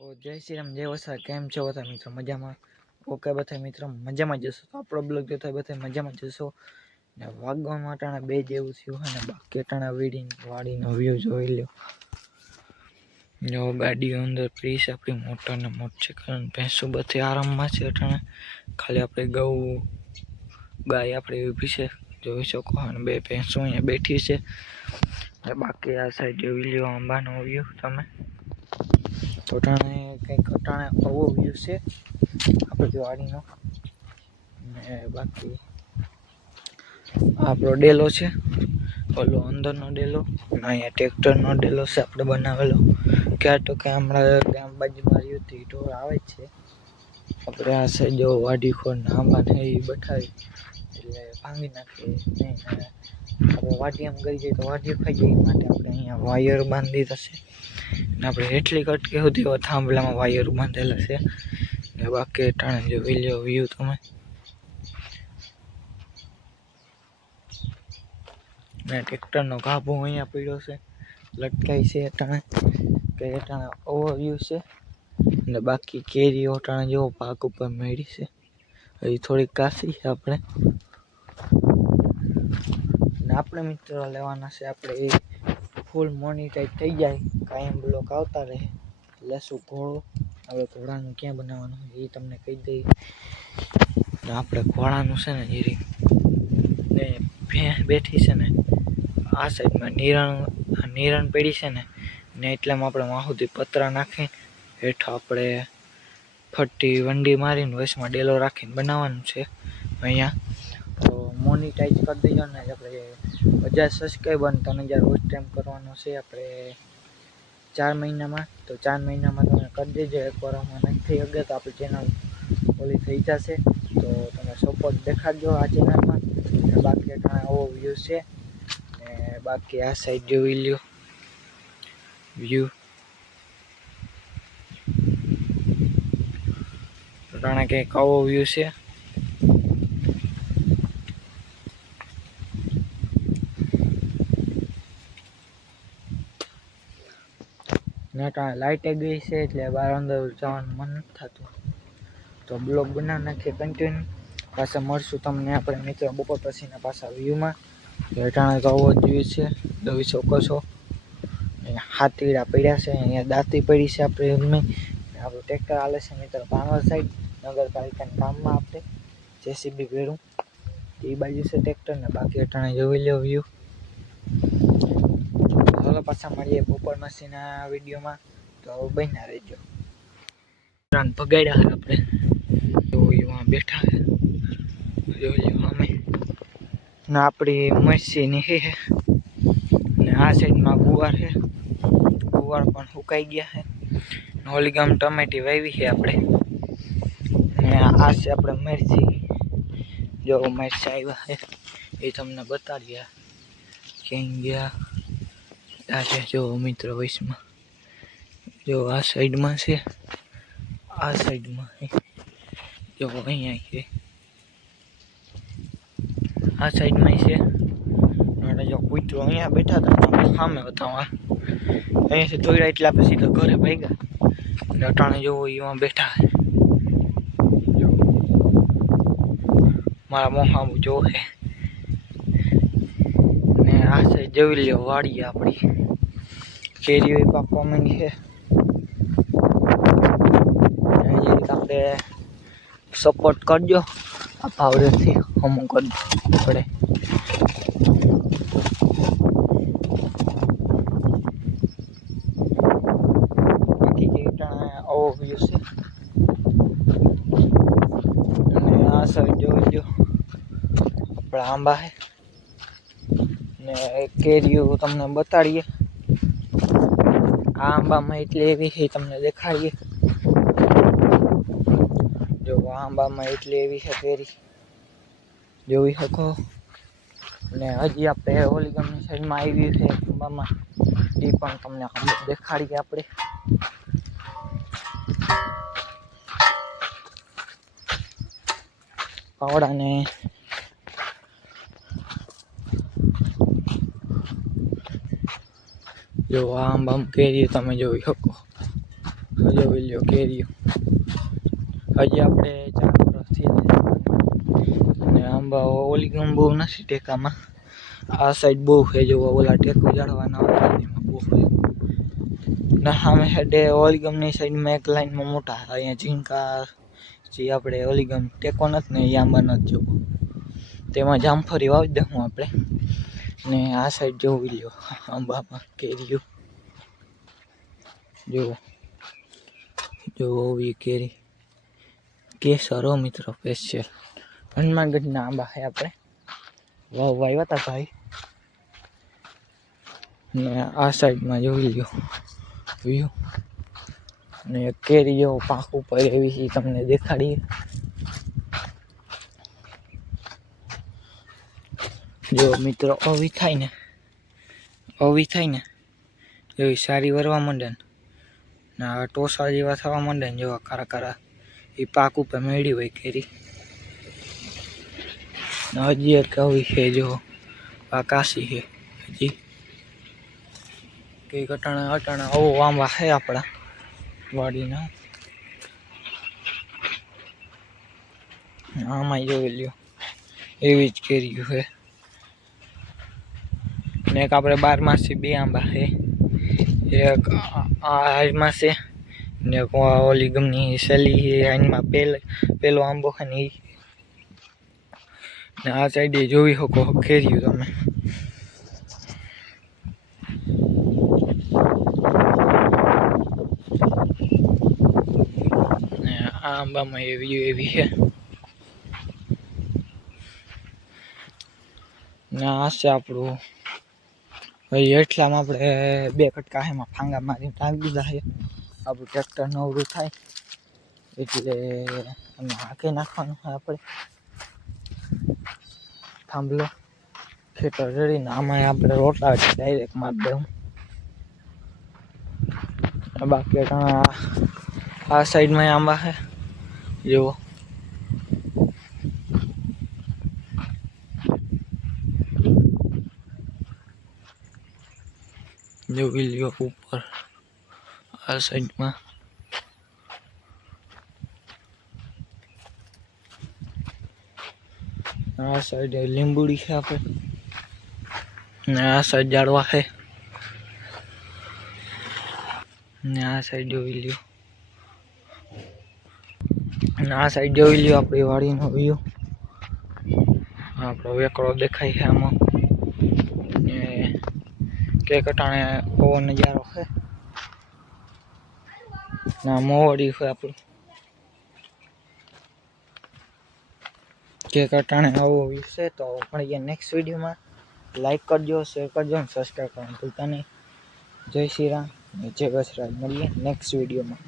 જય શ્રી રામ, જય વરસાદ. કેમ છો બધા મિત્રો? મજામાં? ઓકે બધા મિત્રો મજામાં જશો તો આપણો બ્લોગ જોતો હોય બધા મજામાં જશો ને વાગવા માટાના બે જેવું થયું અને બાકી ટાણા વાડીનો વ્યૂ જોઈ લો. જો ગાડીઓ અંદર પ્રીસ આપણી મોટર ને મોટરસાઇકલ ભેંસો બધી આરામમાં છે. અટાણે ખાલી આપણે ગાય આપણે ઊભી છે જોઈ શકો અને બે ભેંસો અહીંયા બેઠી છે. બાકી આ સાઈડ જોઈ લો આંબાનો વ્યૂ તમે. અટાણે કંઈક અટાણે આવો વ્યૂ છે આપણે વાડીનો ને બાકી આપણો ડેલો છે, ઓલો અંદરનો ડેલો અને અહીંયા ટ્રેક્ટરનો ડેલો છે આપણે બનાવેલો. ક્યાં તો કે હમણાં ગામ બાજુમાં રહ્યું હતી ઢોર આવે જ છે. આપણે આ સાઈડ જો વાડી ખોર આંબા ને એ બઠાવી એટલે ભાંગી નાખીએ નહીં. આપણે વાડી એમ ગઈ જાય તો વાડી ખાઈ જાય માટે આપણે અહીંયા વાયર બાંધી થશે ને આપણે હેઠલી કટકી સુધી થાંભલામાં વાયર બાંધેલા છે ને બાકી ટાણે જો વિડીયો વ્યૂ તમે ને ટ્રેક્ટરનો ગાભો અહીંયા પડ્યો છે લટકાઈ છે. અટાણે ઓવરવ્યૂ છે ને બાકી કેરીઓ અટાણે જેવો પાક ઉપર મેળી છે, હજી થોડીક કાશી છે. આપણે મિત્રો લેવાના છે આપણે એ ફૂલ મોનિટાઈઝ થઈ જાય કાયમ બ્લોક આવતા રહે લેશું ઘોડો. હવે ઘોડાનું ક્યાં બનાવવાનું એ તમને કહી દઈએ. આપણે ઘોડાનું છે ને એ ને ભેંસ બેઠી છે ને આ સાઈડમાં નિરણ પડી છે ને એટલામાં આપણે વાહુથી પતરા નાખી હેઠળ આપણે ફટ્ટી વંડી મારીને વચમાં ડેલો રાખીને બનાવવાનું છે અહીંયા. તો મોનિટાઈઝ કરી દેજો ને આપણે 1000 સબસ્ક્રાઈબર 3000 વોચ ટાઈમ કરવાનો છે આપણે 4 મહિનામાં. તો 4 મહિનામાં તમે કરી દેજો. એકવાર આમાં નથી અગે તો આપણી ચેનલ ઓલી થઈ જશે. તો તમે સપોર્ટ દેખાડજો આ ચેનલમાં. બાકી ઘણા આવો વ્યૂ છે ને બાકી આ સાઈડ જોઈ લ્યો વ્યૂ. ઘણા કંઈક આવો વ્યૂ છે. લાઇટ ગઈ છે એટલે બહાર અંદર જવાનું મન નથી થતું. તો બ્લોગ બનાવી નાખીએ કન્ટિન્યુ. પાછા મળશું તમને આપણે મિત્રો બપોર પછીના પાછા વ્યૂમાં. અટાણે તો આવો જ વ્યૂ છે જોઈ શકો છો. અહીંયા હાથીડા પડ્યા છે, અહીંયા દાંતી પડી છે આપણે આપણું ટ્રેક્ટર હાલે છે મિત્રો ભાંગર સાઈડ નગરપાલિકાના કામમાં. આપણે જેસીબી ભેરું એ બાજુ છે ટ્રેક્ટર ને બાકી અટાણે જોઈ લો વ્યૂ. ચાલો પાછા મળીએ બપોર પછીના વિડીયોમાં. તો બન્યા રહેજો. ભગાડ્યા આપણે તો એમાં બેઠા છે જોઈ લો અમે ને આપણી મરસીની છે ને આ સાઈડમાં ગુવાર છે. ગુવાર પણ સુકાઈ ગયા છે ને ઓલી ગામ ટમેટી વાવી છે આપણે ને આ છે આપણે મરસી. જો મરસા આવ્યા છે એ તમને બતાડ્યા ક્યાંય ગયા. આ છે જો મિત્રો વૈશમાં જો આ સાઈડમાં છે, આ સાઈડમાં જો અહીંયા છે, આ સાઈડમાં છે. જો કૂતરો અહીંયા બેઠા હતા સામે હતા અહીંયાથી દોડ્યા એટલા પછી તો ઘરે ભાગ્યા અને અટાણે જોવો એમાં બેઠા મારા મોહાબુ જોવે ને આ સાઈડ જોઈ લ્યો વાડી આપણી કેરીઓ પાકવા માંડી છે. આપણે સપોર્ટ કરજો આ ભાવડેથી અમુક પડે. આવો વ્યૂ છે અને આ સાઈડ જોઈ લો આપણા આંબા છે ને કેરીઓ તમને બતાડીએ. આ આંબામાં એટલે એવી છે તમને દેખાડીએ. જો આંબામાં એટલે એવી છે કેરી જોઈ શકો ને હજી આપણે ઓલી ગામની સાઈડમાં આવી છે આંબામાં એ પણ તમને દેખાડીએ આપણે. પાવડાને જો આંબા કેરી તમે જોઈ શકો. જો જોઈ લ્યો કેરીઓ. હજી આપણે 4 વર્ષથી અને આંબા ઓલી ગમ બહુ નથી ટેકામાં. આ સાઈડ બહુ છે, જો ઓલા ટેકો જાળવાના હોય એમાં બહુ છે. ના સામે સાઈડે ઓલીગમની સાઈડમાં એક લાઈનમાં મોટા અહીંયા ઝીંકા જે આપણે ઓલીગમ ટેકો નથી ને એ આંબા નથી જોવો, તેમાં જામફળી વાવી દઉં આપણે. ને આ સાઈડ જોવી લ્યો આંબામાં કેરીઓ, જો ઓવી કેરી કેસરો મિત્રો સ્પેશિયલ હનુમાનગઢના આંબા છે. આપણે વાવ્યા હતા ભાઈ. ને આ સાઈડમાં જોઈ લ્યો વ્યૂ, ને કેરી જેવો પાક ઉપર એવી તમને દેખાડીએ. જો મિત્રો ઓવી થાય ને એવી સારી વરવા માંડે ને આ ટોસા જેવા થવા માંડે ને જેવા કારા એ પાક ઉપર મેળી હોય કેરી. હજી એક આવી છે, જો આ કાશી છે હજી કઈ અટાણા આવો આંબા છે આપણા વાડીના. આમાં જોઈ લ્યો એવી જ કેરી છે. ને એક આપણે 12 માસી 2 આંબા છે, એક આ માસે ને ઓલી ગમની સેલી એમાં પેલો આંબો છે ને એ. ને આ સાઈડે જોઈ શકો કેરીઓ તમે. ને આ આંબામાં એવી છે ને આ છે આપણું. એટલામાં આપણે 2 કટકા એમાં ફાંગા મારીને ટાંકી દીધા છે. આપણું ટ્રેક્ટર નવરું થાય એટલે અમે હાંકી નાખવાનું છે. આપણે થાંભલો ખેતર રેડીને આમાં આપણે રોટલા ડાયરેક્ટ મારી દઉં. બાકી આ સાઈડમાં આંબા છે જુઓ. જોઈ લ્યો ઉપર આ સાઈડમાં. આ સાઈડ લીંબુડી છે આપણે, ને આ સાઈડ ઝાડવા છે, ને આ સાઈડ જોઈ લ્યો. અને આ સાઈડ જોઈ લ્યો આપણી વાડીનો વ્યૂ. આપણો વેકડો દેખાય છે આમાં. ને કે કટાણે ઓવો નજારો છે. ના મોવડી છે આપણું કે કટાણે આવો વ્યૂ છે. તો મળીએ નેક્સ્ટ વિડીયોમાં. લાઈક કરજો, શેર કરજો અને સબસ્ક્રાઈબ કરવાનું ભૂલતા નહીં. જય શ્રી રામ, જય બસરાજ. મળીએ નેક્સ્ટ વિડીયોમાં.